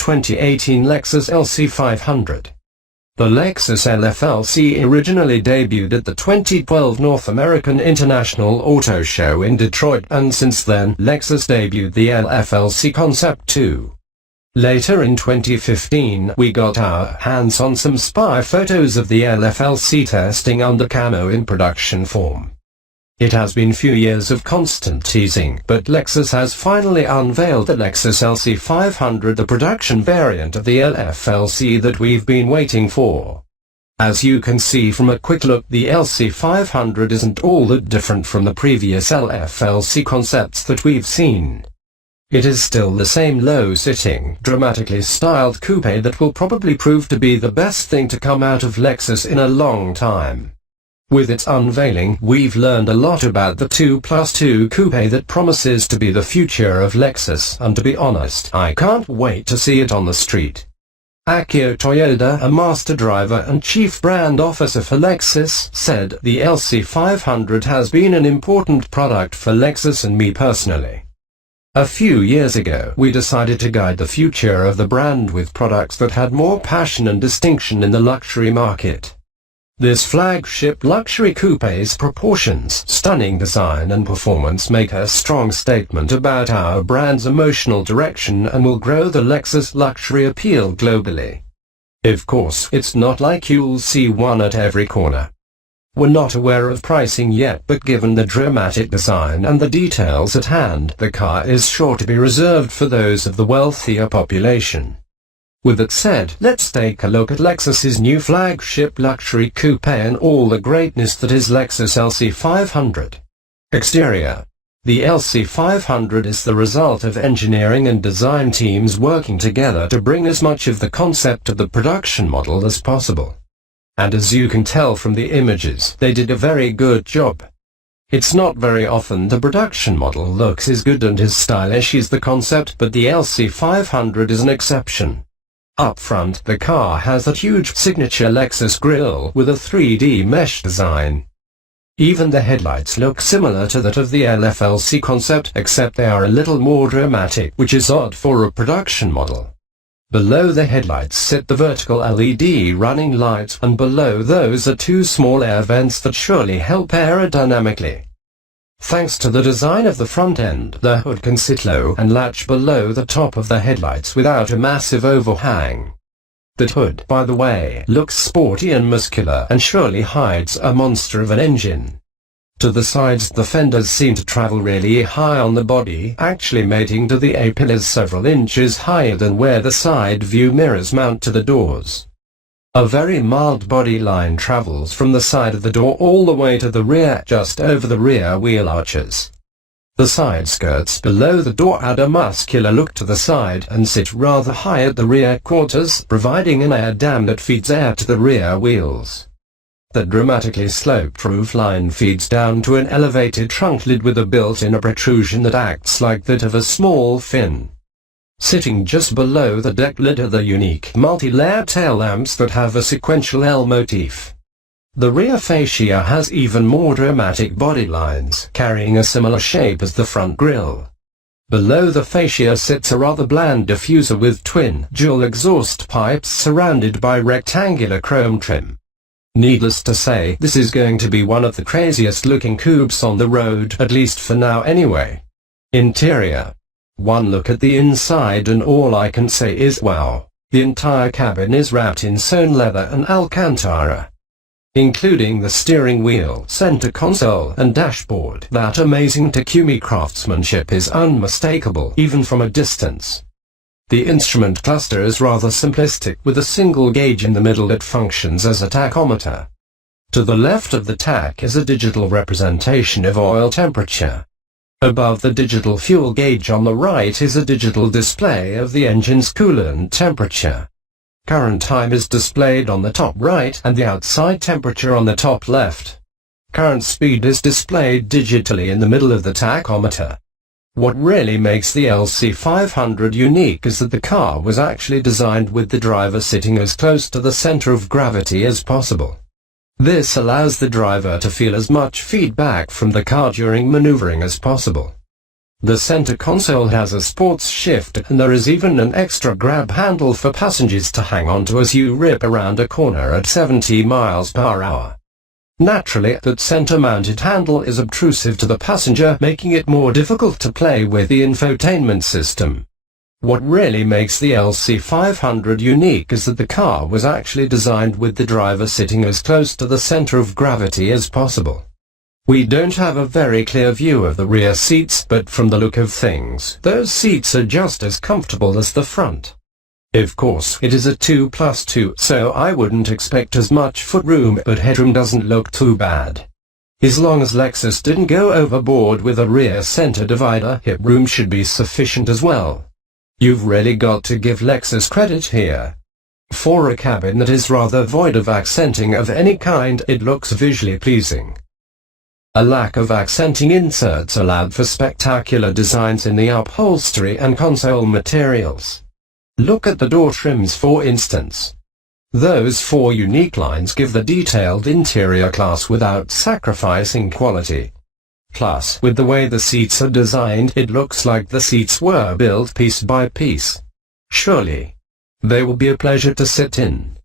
2018 Lexus LC 500. The Lexus LC originally debuted at the 2012 North American International Auto Show in Detroit, and since then, Lexus debuted the LC Concept 2. Later in 2015, we got our hands on some spy photos of the LC testing under camo in production form. It has been few years of constant teasing, but Lexus has finally unveiled the Lexus LC 500, the production variant of the LC that we've been waiting for. As you can see from a quick look, the LC 500 isn't all that different from the previous LC concepts that we've seen. It is still the same low-sitting, dramatically styled coupe that will probably prove to be the best thing to come out of Lexus in a long time. With its unveiling, we've learned a lot about the 2+2 coupe that promises to be the future of Lexus, and to be honest, I can't wait to see it on the street. Akio Toyoda, a master driver and chief brand officer for Lexus, said, "The LC 500 has been an important product for Lexus and me personally. A few years ago, we decided to guide the future of the brand with products that had more passion and distinction in the luxury market. This flagship luxury coupe's proportions, stunning design and performance make a strong statement about our brand's emotional direction and will grow the Lexus luxury appeal globally. Of course, it's not like you'll see one at every corner. We're not aware of pricing yet, but given the dramatic design and the details at hand, the car is sure to be reserved for those of the wealthier population." With that said, let's take a look at Lexus's new flagship luxury coupe and all the greatness that is Lexus LC 500. Exterior. The LC 500 is the result of engineering and design teams working together to bring as much of the concept to the production model as possible. And as you can tell from the images, they did a very good job. It's not very often the production model looks as good and as stylish as the concept, but the LC 500 is an exception. Up front, the car has that huge signature Lexus grille with a 3D mesh design. Even the headlights look similar to that of the LC concept, except they are a little more dramatic, which is odd for a production model. Below the headlights sit the vertical LED running lights, and below those are two small air vents that surely help aerodynamically. Thanks to the design of the front end, the hood can sit low and latch below the top of the headlights without a massive overhang. That hood, by the way, looks sporty and muscular and surely hides a monster of an engine. To the sides, the fenders seem to travel really high on the body, actually mating to the A-pillars several inches higher than where the side view mirrors mount to the doors. A very mild body line travels from the side of the door all the way to the rear, just over the rear wheel arches. The side skirts below the door add a muscular look to the side and sit rather high at the rear quarters, providing an air dam that feeds air to the rear wheels. The dramatically sloped roofline feeds down to an elevated trunk lid with a built-in protrusion that acts like that of a small fin. Sitting just below the deck lid are the unique multi-layer tail lamps that have a sequential L motif. The rear fascia has even more dramatic body lines, carrying a similar shape as the front grille. Below the fascia sits a rather bland diffuser with twin, dual exhaust pipes surrounded by rectangular chrome trim. Needless to say, this is going to be one of the craziest looking coupes on the road, at least for now anyway. Interior. One look at the inside and all I can say is wow. The entire cabin is wrapped in sewn leather and Alcantara, including the steering wheel, center console, and dashboard. That amazing Takumi craftsmanship is unmistakable, even from a distance. The instrument cluster is rather simplistic, with a single gauge in the middle that functions as a tachometer. To the left of the tach is a digital representation of oil temperature. Above the digital fuel gauge on the right is a digital display of the engine's coolant temperature. Current time is displayed on the top right and the outside temperature on the top left. Current speed is displayed digitally in the middle of the tachometer. What really makes the LC 500 unique is that the car was actually designed with the driver sitting as close to the center of gravity as possible. This allows the driver to feel as much feedback from the car during maneuvering as possible. The center console has a sports shift, and there is even an extra grab handle for passengers to hang onto as you rip around a corner at 70 miles per hour. Naturally, that center-mounted handle is obtrusive to the passenger, making it more difficult to play with the infotainment system. What really makes the LC500 unique is that the car was actually designed with the driver sitting as close to the center of gravity as possible. We don't have a very clear view of the rear seats, but from the look of things, those seats are just as comfortable as the front. Of course, it is a 2+2, so I wouldn't expect as much footroom, but headroom doesn't look too bad. As long as Lexus didn't go overboard with a rear center divider, hip room should be sufficient as well. You've really got to give Lexus credit here. For a cabin that is rather void of accenting of any kind, it looks visually pleasing. A lack of accenting inserts allowed for spectacular designs in the upholstery and console materials. Look at the door trims, for instance. Those 4 unique lines give the detailed interior class without sacrificing quality. Plus, with the way the seats are designed, it looks like the seats were built piece by piece. Surely, they will be a pleasure to sit in.